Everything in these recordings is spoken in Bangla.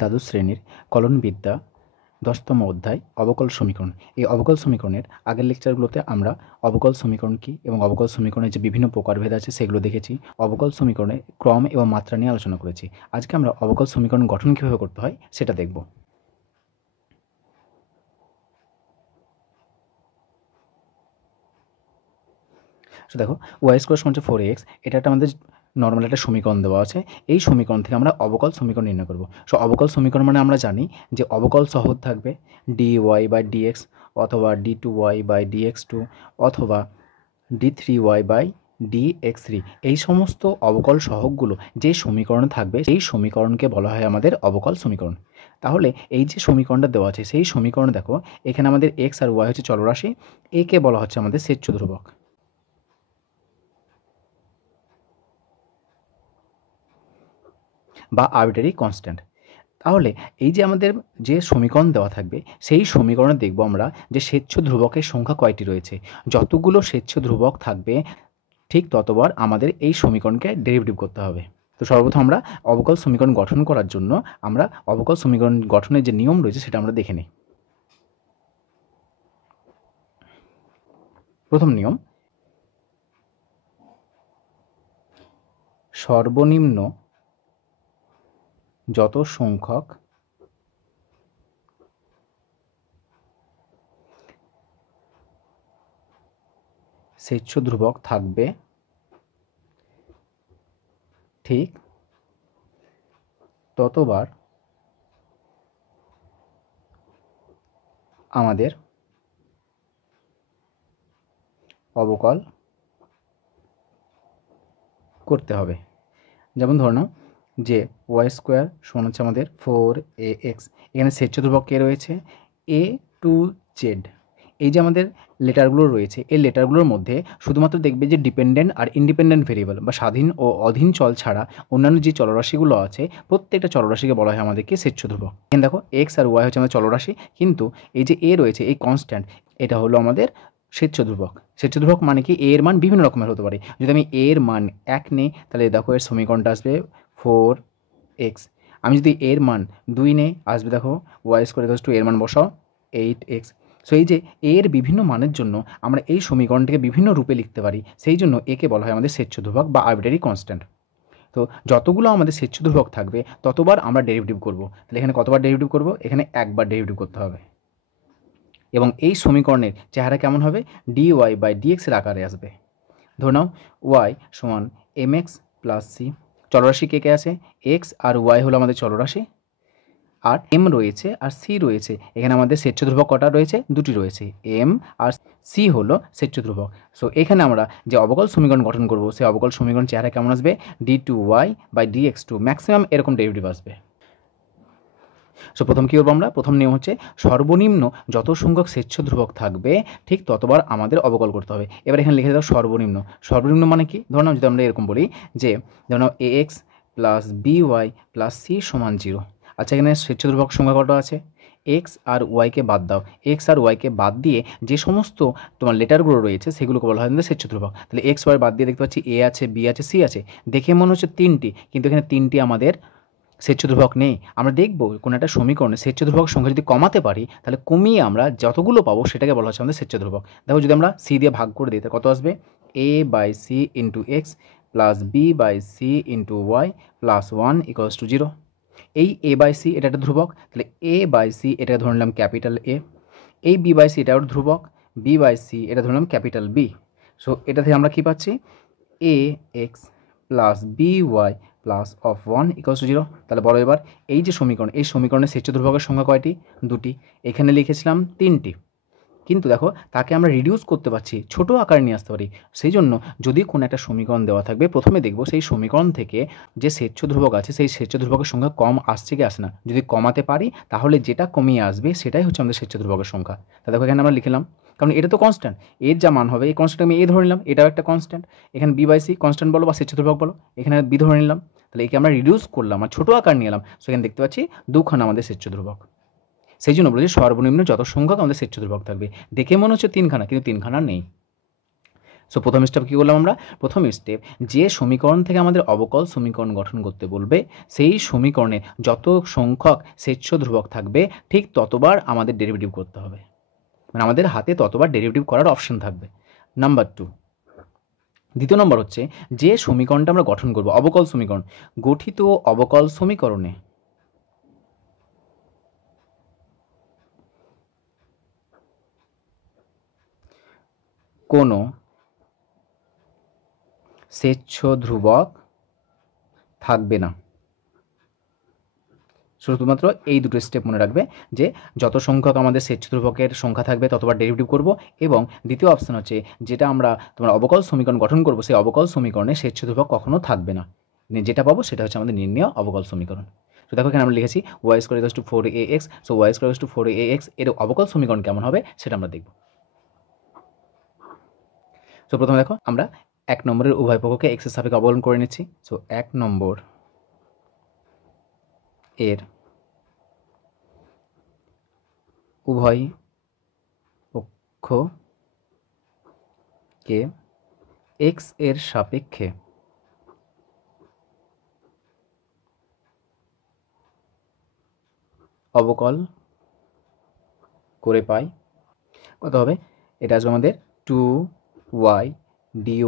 দ্বাদশ শ্রেণীর কলনবিদ্যা ১০তম অধ্যায় অবকল সমীকরণ। এই অবকল সমীকরণের আগের লেকচারগুলোতে আমরা অবকল সমীকরণ কী এবং অবকল সমীকরণের যে বিভিন্ন প্রকারভেদ আছে সেগুলো দেখেছি। অবকল সমীকরণের ক্রম এবং মাত্রা নিয়ে আলোচনা করেছি। আজকে আমরা অবকল সমীকরণ গঠন কীভাবে করতে হয় সেটা দেখব। দেখো y² = 4x, এটা একটা আমাদের নর্মাল একটা সমীকরণ দেওয়া আছে। এই সমীকরণ থেকে আমরা অবকল সমীকরণ নির্ণয় করব। অবকল সমীকরণ মানে আমরা জানি যে অবকল সহগ থাকবে dy/dx অথবা d2y/dx2 অথবা d3y/dx3। এই সমস্ত অবকল সহগগুলো যে সমীকরণে থাকবে সেই সমীকরণকে বলা হয় আমাদের অবকল সমীকরণ। তাহলে এই যে সমীকরণটা দেওয়া আছে সেই সমীকরণে দেখো এখানে আমাদের x আর y হচ্ছে চলরাশি, একে বলা হচ্ছে আমাদের সেচ্য ধ্রুবক বা আরবিটারি কনস্ট্যান্ট। তাহলে এই যে আমাদের যে সমীকরণ দেওয়া থাকবে সেই সমীকরণে দেখব আমরা যে স্বেচ্ছ ধ্রুবকের সংখ্যা কয়টি রয়েছে। যতগুলো স্বেচ্ছ ধ্রুবক থাকবে ঠিক ততবার আমাদের এই সমীকরণকে ডেরিভেটিভ করতে হবে। তো সর্বপ্রথম আমরা অবকল সমীকরণ গঠন করার জন্য আমরা অবকল সমীকরণ গঠনের যে নিয়ম রয়েছে সেটা আমরা দেখে নিই। প্রথম নিয়ম, সর্বনিম্ন যত সংখ্যক স্বেচ্ছ ধ্রুবক থাকবে ঠিক ততবার আমাদের অবকল করতে হবে। যেমন ধরে নাও যে y² = আমাদের 4ax, এখানে স্বেচ্ছ ধ্রুবক কে রয়েছে a to z। এই যে আমাদের লেটারগুলো রয়েছে এই লেটারগুলোর মধ্যে শুধুমাত্র দেখবে যে ডিপেন্ডেন্ট আর ইন্ডিপেন্ডেন্ট ভেরিয়েবল বা স্বাধীন ও অধীন চল ছাড়া অন্যান্য যে চলরাশিগুলো আছে প্রত্যেকটা চলরাশিকে বলা হয় আমাদেরকে স্বেচ্ছ ধ্রুবক। এখানে দেখো x আর y হচ্ছে আমাদের চলরাশি, কিন্তু এই যে a রয়েছে এই কনস্ট্যান্ট, এটা হলো আমাদের স্বেচ্ছ ধ্রুবক। স্বেচ্ছ ধ্রুবক মানে কি এর মান বিভিন্ন রকমের হতে পারে। যদি আমি এর মান 1 নিই তাহলে দেখো এর সমীকরণটা আসবে 4x। আমি যদি এর মান 2 নিই আসবে দেখো y² এর মান বসাও 8x। সো এই যে এর বিভিন্ন মানের জন্য আমরা এই সমীকরণটিকে বিভিন্ন রূপে লিখতে পারি, সেই জন্য একে বলা হয় আমাদের স্বেচ্ছ ধ্রুবক বা আরবিটারি কনস্ট্যান্ট। তো যতগুলো আমাদের স্বেচ্ছ ধ্রুবক থাকবে ততবার আমরা ডেরিভেটিভ করব। তাহলে এখানে কতবার ডেরিভেটিভ করব? এখানে একবার ডেরিভেটিভ করতে হবে এবং এই সমীকরণের চেহারা কেমন হবে? dy/dx এর আকারে আসবে। ধরে নাও y = mx + c। চলরাশি কে কে আছে? x আর y হলো আমাদের চলরাশি, আর m রয়েছে আর c রয়েছে। এখানে আমাদের স্বেচ্ছ ধ্রুবক কটা রয়েছে? দুটি রয়েছে, m আর c হলো স্বেচ্ছ ধ্রুবক। সো এখানে আমরা যে অবকল সমীকরণ গঠন করব সেই অবকল সমীকরণ চেহারা কেমন আসবে? d2y/dx2 ম্যাক্সিমাম এরকম ডেরিভেটিভ আসবে। সো প্রথম কী করবো আমরা? প্রথম নিয়ম হচ্ছে সর্বনিম্ন যত সংখ্যক স্বেচ্ছ ধ্রুবক থাকবে ঠিক ততবার আমাদের অবকল করতে হবে। এবার এখানে লিখে দাও সর্বনিম্ন। সর্বনিম্ন মানে কি? ধরো নাও যদি আমরা এরকম বলি যে ধরো নাও ax + by + c = 0। আচ্ছা, এখানে স্বেচ্ছ ধ্রুবক সংখ্যা কত আছে? এক্স আর ওয়াইকে বাদ দাও। এক্স আর ওয়াইকে বাদ দিয়ে যে সমস্ত তোমার লেটারগুলো রয়েছে সেগুলোকে বলা হয় আমাদের স্বেচ্ছ ধ্রুবক। তাহলে এক্স ওয়াই বাদ দিয়ে দেখতে পাচ্ছি এ আছে, বি আছে, সি আছে। দেখে মনে হচ্ছে 3টি, কিন্তু এখানে 3টি আমাদের স্বেচ্ছ ধ্রুবক নেই। আমরা দেখব কোনো একটা সমীকরণে স্বেচ্ছ ধ্রুবক সংখ্যা যদি কমাতে পারি তাহলে কমিয়ে আমরা যতগুলো পাবো সেটাকে বলা হচ্ছে আমাদের স্বেচ্ছ ধ্রুবক। দেখো যদি আমরা সি দিয়ে ভাগ করে দিই তাহলে কত আসবে? a/c × x + b/c × y + 1 = 0। এই a/c এটা একটা ধ্রুবক, তাহলে a/c এটা ধরে নিলাম ক্যাপিটাল A। এই b/c এটা একটা ধ্রুবক, b/c এটা ধরে নিলাম ক্যাপিটাল B। সো এটা থেকে আমরা কী পাচ্ছি? ax + by + 1 = 0। তাহলে বলো এবার এই যে সমীকরণ, এই সমীকরণের স্বেচ্ছ ধ্রুবকের সংখ্যা কয়টি? 2টি। এখানে লিখেছিলাম 3টি, কিন্তু দেখো তাকে আমরা রিডিউস করতে পারছি, ছোটো আকারে নিয়ে আসতে পারি। সেই জন্য যদি কোনো একটা সমীকরণ দেওয়া থাকবে প্রথমে দেখব সেই সমীকরণ থেকে যে স্বেচ্ছ ধ্রুবক আছে সেই স্বেচ্ছ ধ্রুবকের সংখ্যা কম আসছে কি আসে না। যদি কমাতে পারি তাহলে যেটা কমিয়ে আসবে সেটাই হচ্ছে আমাদের স্বেচ্ছ ধ্রুবকের সংখ্যা। তা দেখো এখানে আমরা লিখলাম, কারণ এটা তো কনস্ট্যান্ট, এর যা মান হবে এই কনস্ট্যান্ট আমি এ ধরে নিলাম, এটাও একটা কনস্ট্যান্ট। এখানে b/c কনস্ট্যান্ট বলো বা স্বেচ্ছ ধ্রুবক বলো, এখানে বি ধরে নিলাম। তাহলে একে আমরা রিডিউস করলাম আর ছোটো আকার নিয়ে এলাম। সেখানে দেখতে পাচ্ছি 2খানা আমাদের স্বেচ্ছ ধ্রুবক। সেই জন্য বলেছি সর্বনিম্ন যত সংখ্যক আমাদের স্বেচ্ছ ধ্রুবক থাকবে। দেখে মনে হচ্ছে 3খানা, কিন্তু 3খানা নেই। সো প্রথম স্টেপ কী করলাম আমরা? প্রথম স্টেপ, যে সমীকরণ থেকে আমাদের অবকল সমীকরণ গঠন করতে বলবে সেই সমীকরণে যত সংখ্যক স্বেচ্ছ ধ্রুবক থাকবে ঠিক ততবার আমাদের ডেরিভেটিভ করতে হবে, মানে আমাদের হাতে ততবার ডেরিভেটিভ করার অপশন থাকবে। নাম্বার 2, দ্বিতীয় নম্বর হচ্ছে যে সমীকরণটা আমরা গঠন করব অবকল সমীকরণ, গঠিত অবকল সমীকরণে কোনো স্বেচ্ছ ধ্রুবক থাকবে না। শুধুমাত্র এই দুটো স্টেপ মনে রাখবে যে যত সংখ্যক আমাদের স্বেচ্ছ ধ্রুবকের সংখ্যা থাকবে ততবার ডেরিভেটিভ করব, এবং দ্বিতীয় অপশন হচ্ছে যেটা আমরা তোমার অবকল সমীকরণ গঠন করব সেই অবকল সমীকরণে স্বেচ্ছ ধ্রুবক কখনো থাকবে না। যেটা পাবো সেটা হচ্ছে আমাদের নির্ণেয় অবকল সমীকরণ। তো দেখো এখানে আমরা লিখেছি y square equals to 4ax, so y square equals to 4ax এর অবকল সমীকরণ কেমন হবে সেটা আমরা দেখব। সো প্রথমে দেখো আমরা 1 নম্বরের উভয় পক্ষকে এক্সের সাপেক্ষে অবকলন করে নিচ্ছি। সো 1 নম্বর এর উভয় পক্ষকে x এর সাপেক্ষে অবকল করে পাই কত হবে? এটা আসবে আমাদের 2y dy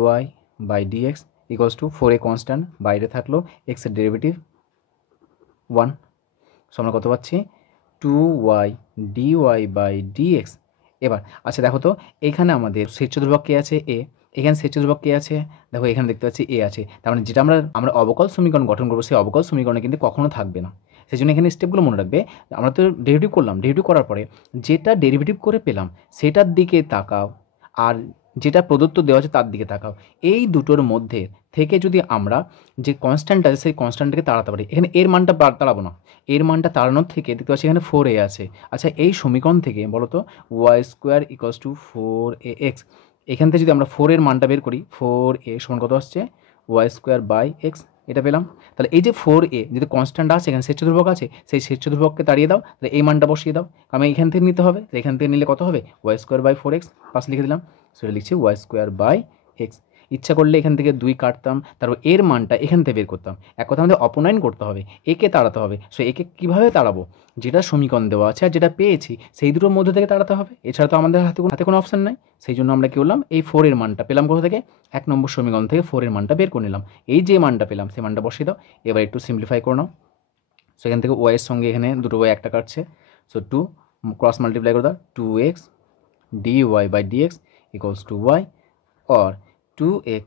by dx equals to 4a constant, বাইরে থাকলো x এর ডেরিভেটিভ 1। সো আমরা কত পাচ্ছি? 2y dy by dx। এবার আচ্ছা দেখো তো এখানে আমাদের স্বেচ্ছ ধ্রুবক কে আছে? a। এখানে স্বেচ্ছ ধ্রুবক কে আছে? দেখো এখানে দেখতে পাচ্ছি a আছে। তার মানে যেটা আমরা অবকল সমীকরণ গঠন করবো সেই অবকল সমীকরণে কিন্তু কখনো থাকবে না। সেই জন্য এখানে স্টেপগুলো মনে রাখবে। আমরা তো ডেরিভেটিভ করলাম, ডেরিভেটিভ করার পরে যেটা ডেরিভেটিভ করে পেলাম সেটার দিকে তাকাও, আর যেটা প্রদত্ত দেওয়া আছে তার দিকে তাকাও। এই দুটোর মধ্যে থেকে যদি আমরা যে কনস্ট্যান্ট আছে সেই কনস্ট্যান্টটাকে তাড়াতে পারি, এখানে এর মানটা তাড়াবো না, এর মানটা তাড়ানোর থেকে দেখতে পাচ্ছি এখানে 4a আছে। আচ্ছা এই সমীকরণ থেকে বলো তো Y square equals to 4ax, এখান থেকে যদি আমরা 4 এর মানটা বের করি 4a সমান কত আসছে? ওয়াই স্কোয়ার বাই এক্স, এটা পেলাম। তাহলে এই যে 4a যদি কনস্ট্যান্ট আছে, এখানে স্বেচ্ছ ধ্রুবক আছে, সেই স্বেচ্ছ ধ্রুবককে তাড়িয়ে দাও, তাহলে এই মানটা বসিয়ে দাও, কারণ এখান থেকে নিতে হবে। এখান থেকে নিলে কত হবে? ওয়াই স্কোয়ার বাই 4x, পাশ লিখে দিলাম। সেটা লিখছি ওয়াই স্কোয়ার বাই এক্স। ইচ্ছা করলে এখান থেকে 2 কাটতাম, তারপর এর মানটা এখান থেকে বের করতাম। এক কথা আমাদের অপনয়ন করতে হবে, একে তাড়াতে হবে। সো একে কীভাবে তাড়াবো? যেটা সমীকরণ দেওয়া আছে আর যেটা পেয়েছি সেই দুটোর মধ্যে থেকে তাড়াতে হবে, এছাড়া তো আমাদের হাতে কোনো অপশান নাই। সেই জন্য আমরা কী করলাম? এই 4 এর মানটা পেলাম কোথা থেকে? 1 নম্বর সমীকরণ থেকে 4 এর মানটা বের করে নিলাম। এই যে মানটা পেলাম সেই মানটা বসিয়ে দাও। এবার একটু সিম্পলিফাই করে নাও। সো এখান থেকে ওয়াইয়ের সঙ্গে এখানে দুটো ওয়াই একটা কাটছে, সো 2 ক্রস মাল্টিপ্লাই করে দাও, 2x dy by dx equals to y, or 2x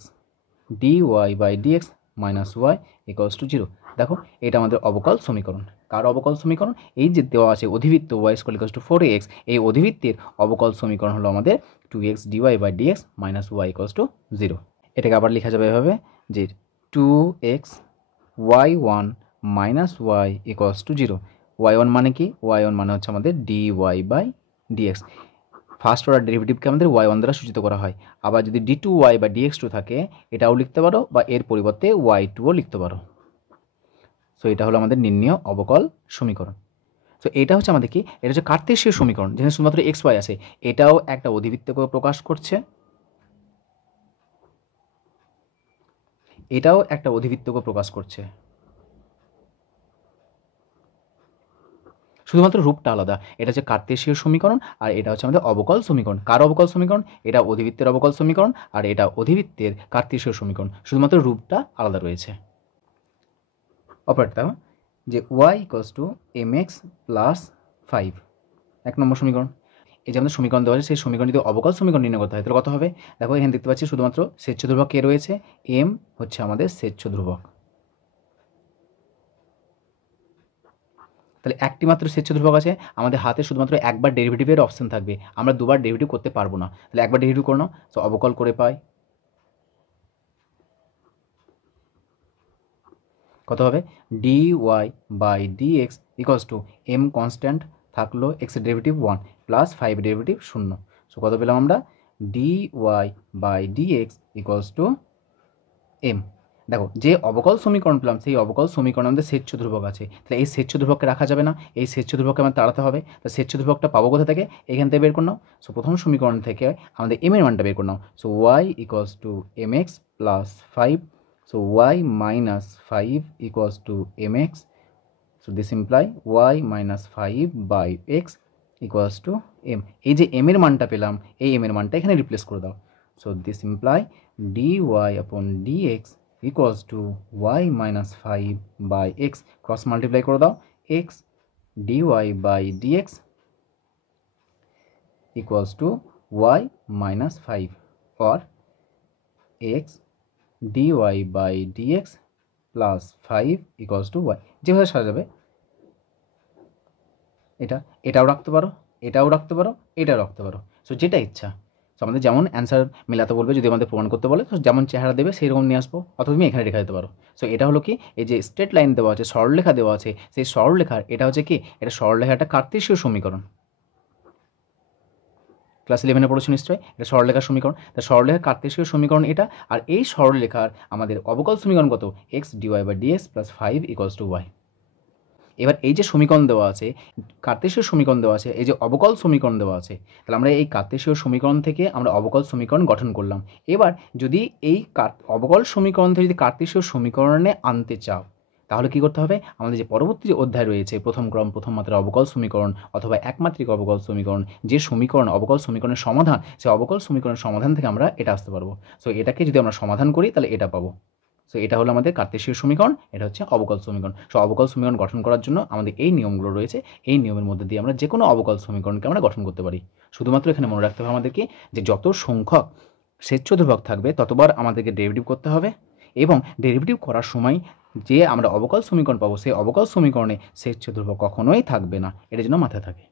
dy by dx minus y equals to 0। দেখো এটা আমাদের অবকল সমীকরণ। কার অবকল সমীকরণ? এই যে দেওয়া আছে অধিবৃত্ত y square equals to 4ax, এই অধিবৃত্তের অবকল সমীকরণ হলো আমাদের 2x dy by dx minus y equals to 0। এটাকে আবার লেখা যাবে এভাবে যে 2x y1 minus y equals to 0। y1 মানে কি? y1 মানে হচ্ছে আমাদের dy by dx। First order ডেরিভেটিভকে আমাদের y1 দ্বারা সূচিত করা হয়। আবার যদি d2y বা dx2 থাকে এটাও লিখতে পারো, বা এর পরিবর্তে y2ও লিখতে পারো। সো এটা হলো আমাদের নির্ণেয় অবকল সমীকরণ। সো এটা হচ্ছে আমাদের কি? এটা হচ্ছে কার্তেশীয় সমীকরণ, যেখানে শুধুমাত্র xy আছে। এটাও একটা অধিবৃত্তকে প্রকাশ করছে, এটাও একটা অধিবৃত্তকে প্রকাশ করছে, শুধুমাত্র রূপটা আলাদা। এটা হচ্ছে কার্তেশীয় সমীকরণ আর এটা হচ্ছে আমাদের অবকল সমীকরণ। কার অবকল সমীকরণ? এটা অধিবৃত্তের অবকল সমীকরণ আর এটা অধিবৃত্তের কার্তেশীয় সমীকরণ, শুধুমাত্র রূপটা আলাদা রয়েছে। অপারেটর যে y equals two mx plus 5, 1 নম্বর সমীকরণ। এই যে আমাদের সমীকরণ দেওয়া আছে সেই সমীকরণ যদি অবকল সমীকরণ নির্ণয় করতে হয় তাহলে কত হবে? দেখো এখানে দেখতে পাচ্ছি শুধুমাত্র স্বেচ্ছ ধ্রুবক কে রয়েছে? m হচ্ছে আমাদের স্বেচ্ছ ধ্রুবক। তাহলে একটি মাত্র স্বেচ্ছ ধ্রুবক আছে, আমাদের হাতে শুধুমাত্র একবার ডেরিভেটিভের অপশন থাকবে, আমরা দুবার ডেরিভেটিভ করতে পারবো না। তাহলে একবার ডেরিভেটিভ করে নাও, তো অবকল করে পাই কত হবে? dy by dx equals to m constant থাকলো, x এর ডেরিভেটিভ 1 প্লাস 5 ডেরিভেটিভ 0। সো কত পেলাম আমরা? dy by dx equals to m। দেখো যে অবকল সমীকরণ পেলাম সেই অবকল সমীকরণে আমাদের সেচ চতুর্ভুজ আছে, তাহলে এই সেচ চতুর্ভুজকে রাখা যাবে না, এই সেচ চতুর্ভুজকে আমার তাড়াতে হবে। তো সেচ চতুর্ভুজটা পাবো কোথা থেকে? এখান থেকে বের করে নাও। সো প্রথম সমীকরণ থেকে আমাদের এম এর মানটা বের করে নাও। So y equals to m x plus 5, so y minus 5 equals to m x, so this imply y minus 5 by x equals to m. এই যে এম এর মানটা পেলাম, এই এম এর মানটা এখানে রিপ্লেস করে দাও। So this imply dy upon dx equals to y minus 5 by x, cross multiply করে দাও, x dy by dx equals to y minus 5 or x dy by dx plus 5 equals to y. যেভাবে সাজাবে এটাও রাখতে পারো, এটাও রাখতে পারো, এটাও রাখতে পারো, সো যেটা ইচ্ছা। সো আমাদের যেমন অ্যান্সার মেলাতে বলবে, যদি আমাদের প্রমাণ করতে বলে তো যেমন চেহারা দেবে সেই রকম নিয়ে আসবো, অথবা তুমি এখানে রেখে দিতে পারো। সো এটা হলো কি, এই যে স্ট্রেট লাইন দেওয়া আছে, সরলরেখা দেওয়া আছে, সেই সরলরেখার এটা হচ্ছে কি, এটা সরলরেখাটা কার্তেশীয় সমীকরণ। ক্লাস 11-এ পড়েছো নিশ্চয়ই, এটা সরলরেখার সমীকরণ। তা সরলরেখার কার্তেশীয় সমীকরণ এটা, আর এই সরলরেখার আমাদের অবকল সমীকরণ কত? X d y by d x plus 5 equals to y. এবার এই যে সমীকরণ দেওয়া আছে, কার্তেশীয় সমীকরণ দেওয়া আছে, এই যে অবকল সমীকরণ দেওয়া আছে, তাহলে আমরা এই কার্তেশীয় সমীকরণ থেকে আমরা অবকল সমীকরণ গঠন করলাম। এবার যদি এই অবকল সমীকরণ থেকে যদি কার্তেশীয় সমীকরণে আনতে চাও, তাহলে কী করতে হবে? আমাদের যে পরবর্তী যে অধ্যায় রয়েছে, প্রথম ক্রম প্রথম মাত্রার অবকল সমীকরণ অথবা একমাত্রিক অবকল সমীকরণ, যে সমীকরণ অবকল সমীকরণের সমাধান, সেই অবকল সমীকরণের সমাধান থেকে আমরা এটা আসতে পারবো। সো এটাকে যদি আমরা সমাধান করি তাহলে এটা পাবো। সো এটা হলো আমাদের কার্তেশীয় সমীকরণ, এটা হচ্ছে অবকল সমীকরণ। সো অবকল সমীকরণ গঠন করার জন্য আমাদের এই নিয়মগুলো রয়েছে, এই নিয়মের মধ্যে দিয়ে আমরা যে কোনো অবকল সমীকরণকে আমরা গঠন করতে পারি। শুধুমাত্র এখানে মনে রাখতে হবে আমাদেরকে যে যত সংখ্যক সেচ চতুর্ভুজ থাকবে ততবার আমাদেরকে ডেরিভেটিভ করতে হবে, এবং ডেরিভেটিভ করার সময় যে আমরা অবকল সমীকরণ পাবো সেই অবকল সমীকরণে সেচ চতুর্ভুজ কখনোই থাকবে না, এটা যেন মাথায় থাকে।